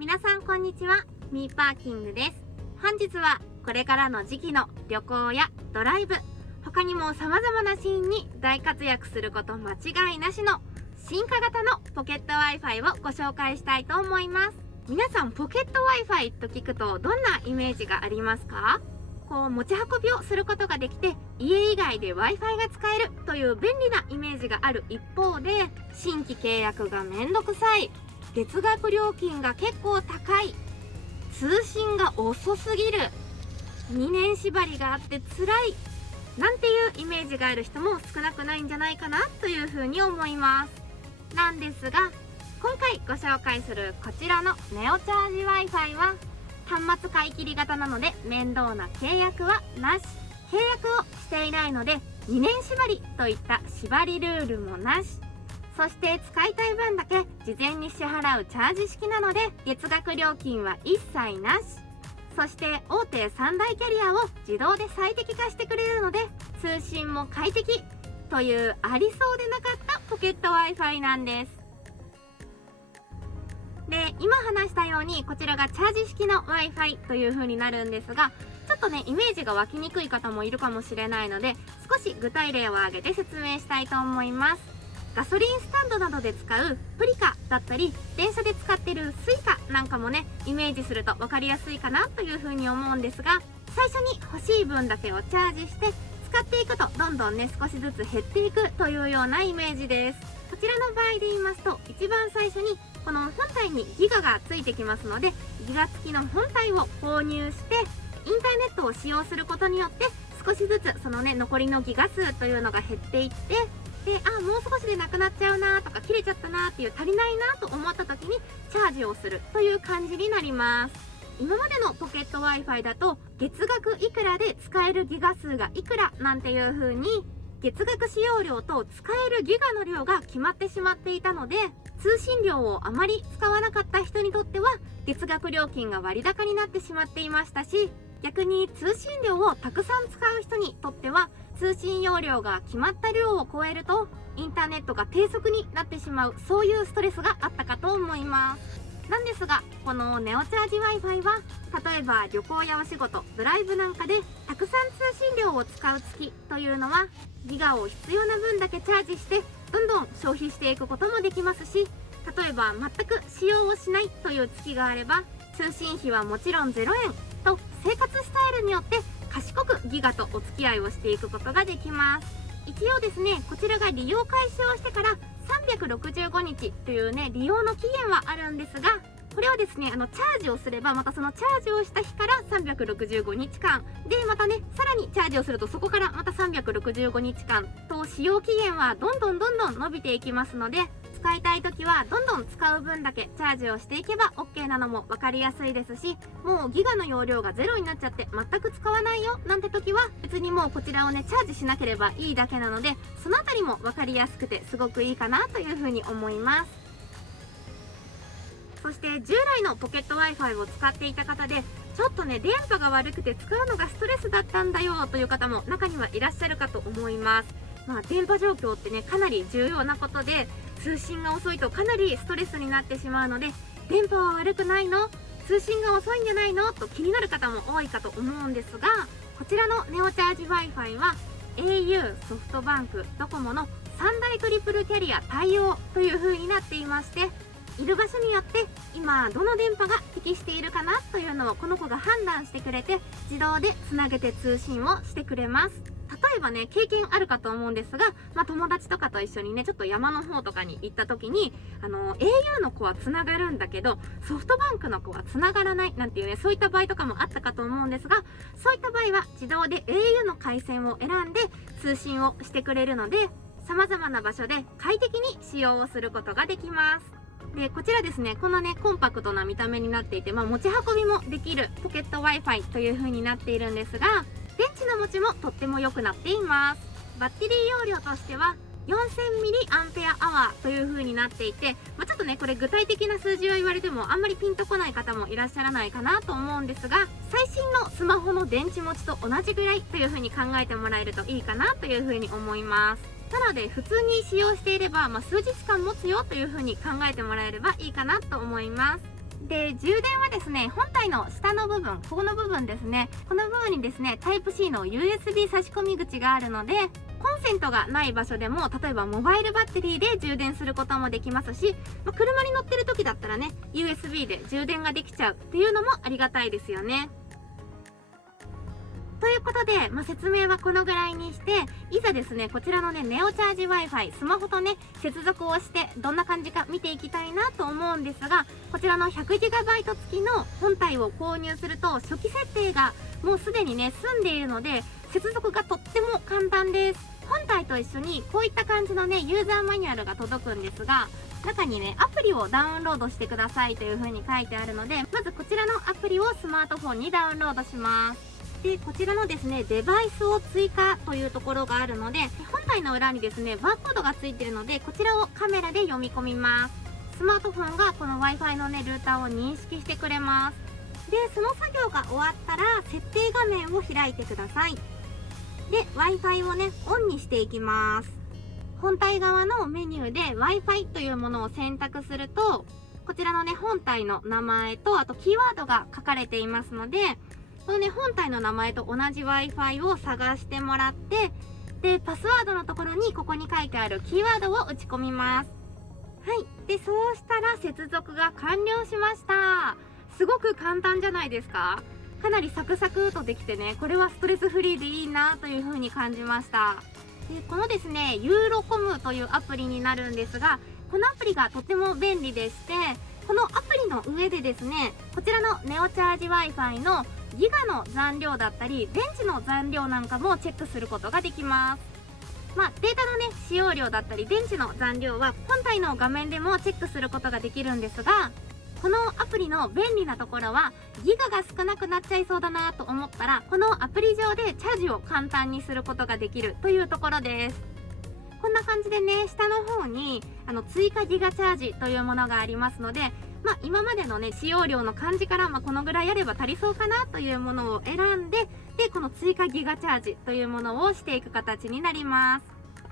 皆さんこんにちは、ミーパーキングです。本日はこれからの時期の旅行やドライブ、他にも様々なシーンに大活躍すること間違いなしの進化型のポケット Wi-Fi をご紹介したいと思います。皆さんポケット Wi-Fi と聞くとどんなイメージがありますか？持ち運びをすることができて家以外で Wi-Fi が使えるという便利なイメージがある一方で、新規契約がめんどくさい、月額料金が結構高い、通信が遅すぎる、2年縛りがあって辛いなんていうイメージがある人も少なくないんじゃないかなというふうに思います。なんですが、今回ご紹介するこちらのネオチャージ Wi-Fi は端末買い切り型なので面倒な契約はなし、契約をしていないので2年縛りといった縛りルールもなし、そして使いたい分だけ事前に支払うチャージ式なので月額料金は一切なし、そして大手3大キャリアを自動で最適化してくれるので通信も快適というありそうでなかったポケット Wi-Fi なんです。で、今話したようにこちらがチャージ式の Wi-Fi という風になるんですが、ちょっとねイメージが湧きにくい方もいるかもしれないので、少し具体例を挙げて説明したいと思います。ガソリンスタンドなどで使うプリカだったり、電車で使ってるスイカなんかもねイメージすると分かりやすいかなという風に思うんですが、最初に欲しい分だけをチャージして使っていくとどんどんね少しずつ減っていくというようなイメージです。こちらの場合で言いますと、一番最初にこの本体にギガがついてきますので、ギガ付きの本体を購入してインターネットを使用することによって少しずつそのね残りのギガ数というのが減っていって、でもう少しでなくなっちゃうなとか切れちゃったなっていう足りないなと思った時にチャージをするという感じになります。今までのポケット Wi-Fi だと月額いくらで使えるギガ数がいくらなんていう風に月額使用量と使えるギガの量が決まってしまっていたので、通信量をあまり使わなかった人にとっては月額料金が割高になってしまっていましたし、逆に通信量をたくさん使う人にとっては通信容量が決まった量を超えるとインターネットが低速になってしまう、そういうストレスがあったかと思います。なんですが、このネオチャージ Wi-Fi は例えば旅行やお仕事、ドライブなんかでたくさん通信量を使う月というのはギガを必要な分だけチャージしてどんどん消費していくこともできますし、例えば全く使用をしないという月があれば通信費はもちろん0円と生活スタイルによって賢くギガとお付き合いをしていくことができます。一応ですね、こちらが利用開始をしてから365日というね利用の期限はあるんですが、これはですねチャージをすればまたそのチャージをした日から365日間で、またねさらにチャージをするとそこからまた365日間と使用期限はどんどん伸びていきますので、使いたい時はどんどん使う分だけチャージをしていけば OK なのも分かりやすいですし、もうギガの容量がゼロになっちゃって全く使わないよなんて時は別にもうこちらをねチャージしなければいいだけなので、そのあたりも分かりやすくてすごくいいかなというふうに思います。そして従来のポケット Wi-Fi を使っていた方でちょっとね電波が悪くて使うのがストレスだったんだよという方も中にはいらっしゃるかと思います。電波状況ってねかなり重要なことで、通信が遅いとかなりストレスになってしまうので、電波は悪くないの？通信が遅いんじゃないの？と気になる方も多いかと思うんですが、こちらのネオチャージ Wi-Fi は au、ソフトバンク、ドコモの3大トリプルキャリア対応という風になっていまして、いる場所によって今どの電波が適しているかなというのをこの子が判断してくれて自動でつなげて通信をしてくれます。例えばね経験あるかと思うんですが、友達とかと一緒にねちょっと山の方とかに行った時にau の子はつながるんだけどソフトバンクの子はつながらないなんていうね、そういった場合とかもあったかと思うんですが、そういった場合は自動で au の回線を選んで通信をしてくれるので、様々な場所で快適に使用をすることができます。で、こちらですね、このねコンパクトな見た目になっていて、持ち運びもできるポケット Wi-Fi という風になっているんですが、電池の持ちもとっても良くなっています。バッテリー容量としては 4000mAh という風になっていて、ちょっとねこれ具体的な数字を言われてもあんまりピンとこない方もいらっしゃらないかなと思うんですが、最新のスマホの電池持ちと同じぐらいという風に考えてもらえるといいかなという風に思います。なので普通に使用していれば、数日間持つよという風に考えてもらえればいいかなと思います。で、充電はですね、本体の下の部分、ここの部分ですね、この部分にですね、タイプ C の USB 差し込み口があるので、コンセントがない場所でも、例えばモバイルバッテリーで充電することもできますし、車に乗ってる時だったらね、USB で充電ができちゃうっていうのもありがたいですよね。ということで、説明はこのぐらいにして、いざですね、こちらのね、ネオチャージ Wi-Fi、スマホとね、接続をして、どんな感じか見ていきたいなと思うんですが、こちらの 100GB 付きの本体を購入すると、初期設定がもうすでにね、済んでいるので、接続がとっても簡単です。本体と一緒に、こういった感じのね、ユーザーマニュアルが届くんですが、中にね、アプリをダウンロードしてくださいという風に書いてあるので、まずこちらのアプリをスマートフォンにダウンロードします。で、こちらのですね、デバイスを追加というところがあるので、本体の裏にですね、バーコードがついているので、こちらをカメラで読み込みます。スマートフォンがこの Wi-Fi のね、ルーターを認識してくれます。で、その作業が終わったら、設定画面を開いてください。で、Wi-Fi をね、オンにしていきます。本体側のメニューで Wi-Fi というものを選択すると、こちらのね、本体の名前と、あとキーワードが書かれていますので、このね、本体の名前と同じ Wi-Fi を探してもらって、で、パスワードのところにここに書いてあるキーワードを打ち込みます。はい。で、そうしたら接続が完了しました。すごく簡単じゃないですか？かなりサクサクとできてね、これはストレスフリーでいいなという風に感じました。で、このですね、ユーロコムというアプリになるんですが、このアプリがとても便利でして、このアプリの上でですね、こちらのネオチャージ Wi-Fi のギガの残量だったり、電池の残量なんかもチェックすることができます。データのね、使用量だったり、電池の残量は本体の画面でもチェックすることができるんですが、このアプリの便利なところは、ギガが少なくなっちゃいそうだなと思ったら、このアプリ上でチャージを簡単にすることができるというところです。こんな感じでね、下の方に、追加ギガチャージというものがありますので、今までのね、使用量の感じから、このぐらいやれば足りそうかなというものを選んで、で、この追加ギガチャージというものをしていく形になります。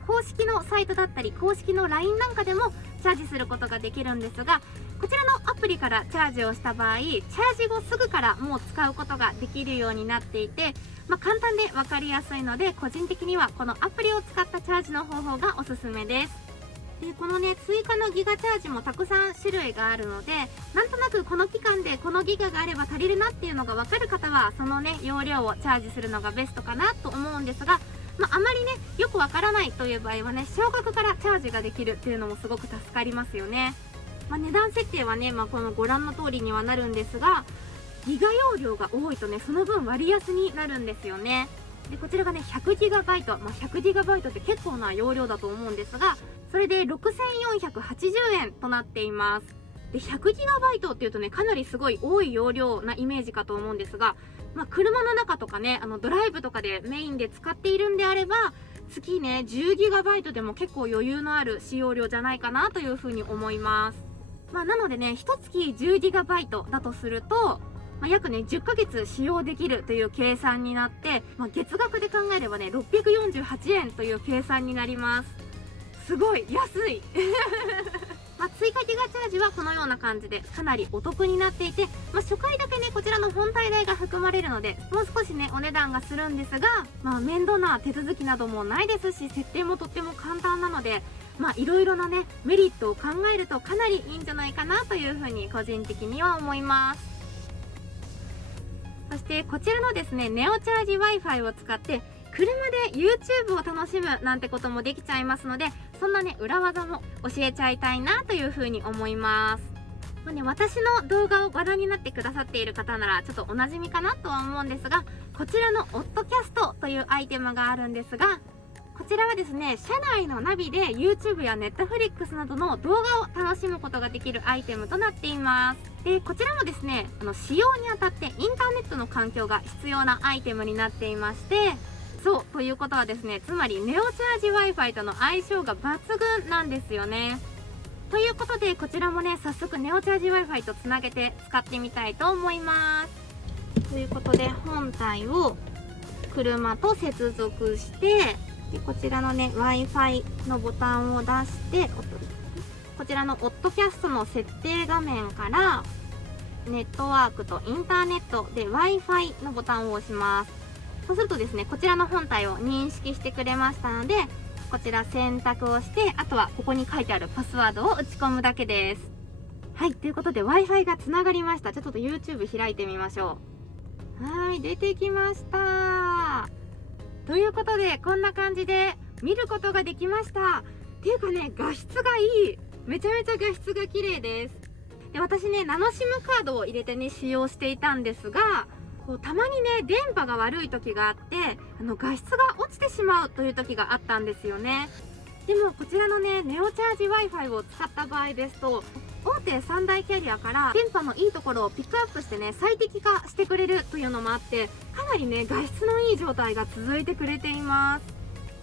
公式のサイトだったり、公式の LINE なんかでもチャージすることができるんですが、こちらのアプリからチャージをした場合、チャージ後すぐからもう使うことができるようになっていて、簡単で分かりやすいので、個人的にはこのアプリを使ったチャージの方法がおすすめです。で、このね、追加のギガチャージもたくさん種類があるので、なんとなくこの期間でこのギガがあれば足りるなっていうのが分かる方は、そのね、容量をチャージするのがベストかなと思うんですが、あまりね、よくわからないという場合はね、少額からチャージができるっていうのもすごく助かりますよね。値段設定はね、このご覧の通りにはなるんですが、ギガ容量が多いとね、その分割安になるんですよね。で、こちらがね、100GB、100GB って結構な容量だと思うんですが、それで6480円となっています。で、100GB っていうとね、かなりすごい多い容量なイメージかと思うんですが、車の中とかね、ドライブとかでメインで使っているんであれば、月ね、10GB でも結構余裕のある使用量じゃないかなというふうに思います。なのでね、1月 10GB だとすると、約ね、10ヶ月使用できるという計算になって、月額で考えればね、648円という計算になります。すごい安い追加ギガチャージはこのような感じでかなりお得になっていて、初回だけね、こちらの本体代が含まれるので、もう少しね、お値段がするんですが、面倒な手続きなどもないですし、設定もとっても簡単なので、いろいろなね、メリットを考えるとかなりいいんじゃないかなというふうに個人的には思います。そしてこちらのですね、ネオチャージ Wi-Fi を使って車で YouTube を楽しむなんてこともできちゃいますので、そんなね、裏技も教えちゃいたいなというふうに思います。私の動画をご覧になってくださっている方ならちょっとおなじみかなとは思うんですが、こちらのオッドキャストというアイテムがあるんですが、こちらはですね、車内のナビで YouTube や Netflix などの動画を楽しむことができるアイテムとなっています。で、こちらもですね、使用にあたってインターネットの環境が必要なアイテムになっていまして、そう、ということはですね、つまりネオチャージ Wi-Fi との相性が抜群なんですよね。ということで、こちらもね、早速ネオチャージ Wi-Fi とつなげて使ってみたいと思います。ということで、本体を車と接続して、で、こちらのね、Wi-Fi のボタンを出して、こちらのオッドキャストの設定画面から、ネットワークとインターネットで Wi-Fi のボタンを押します。そうするとですね、こちらの本体を認識してくれましたので、こちら選択をして、あとはここに書いてあるパスワードを打ち込むだけです。はい、ということで Wi-Fi がつながりました。ちょっと YouTube 開いてみましょう。はい、出てきました。ということで、こんな感じで見ることができました。っていうかね、画質がいい。めちゃめちゃ画質が綺麗です。で、私ね、ナノ SIM カードを入れてね、使用していたんですが、たまにね、電波が悪い時があって、画質が落ちてしまうという時があったんですよね。でも、こちらのね、ネオチャージ Wi-Fi を使った場合ですと、大手3大キャリアから電波のいいところをピックアップしてね、最適化してくれるというのもあって、かなりね、画質のいい状態が続いてくれています。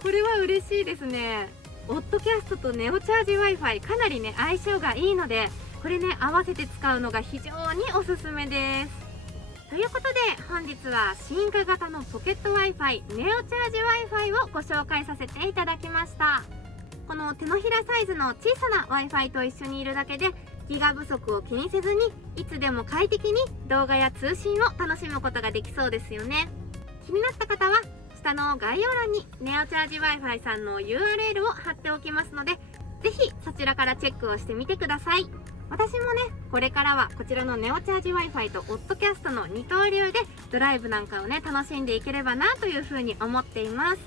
これは嬉しいですね。オッドキャストとネオチャージ Wi-Fi かなりね、相性がいいので、これね、合わせて使うのが非常におすすめです。ということで、本日は進化型のポケット Wi-Fi ネオチャージ Wi-Fi をご紹介させていただきました。この手のひらサイズの小さな Wi-Fi と一緒にいるだけで、ギガ不足を気にせずに、いつでも快適に動画や通信を楽しむことができそうですよね。気になった方は、下の概要欄にネオチャージ Wi-Fi さんの URL を貼っておきますので、ぜひそちらからチェックをしてみてください。私もね、これからはこちらのネオチャージ Wi-Fi とオッドキャストの二刀流でドライブなんかをね、楽しんでいければなというふうに思っています。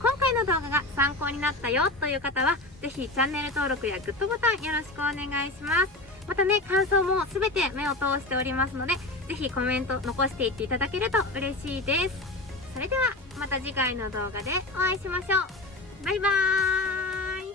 今回の動画が参考になったよという方は、ぜひチャンネル登録やグッドボタンよろしくお願いします。またね、感想もすべて目を通しておりますので、ぜひコメント残していっていただけると嬉しいです。それではまた次回の動画でお会いしましょう。バイバーイ。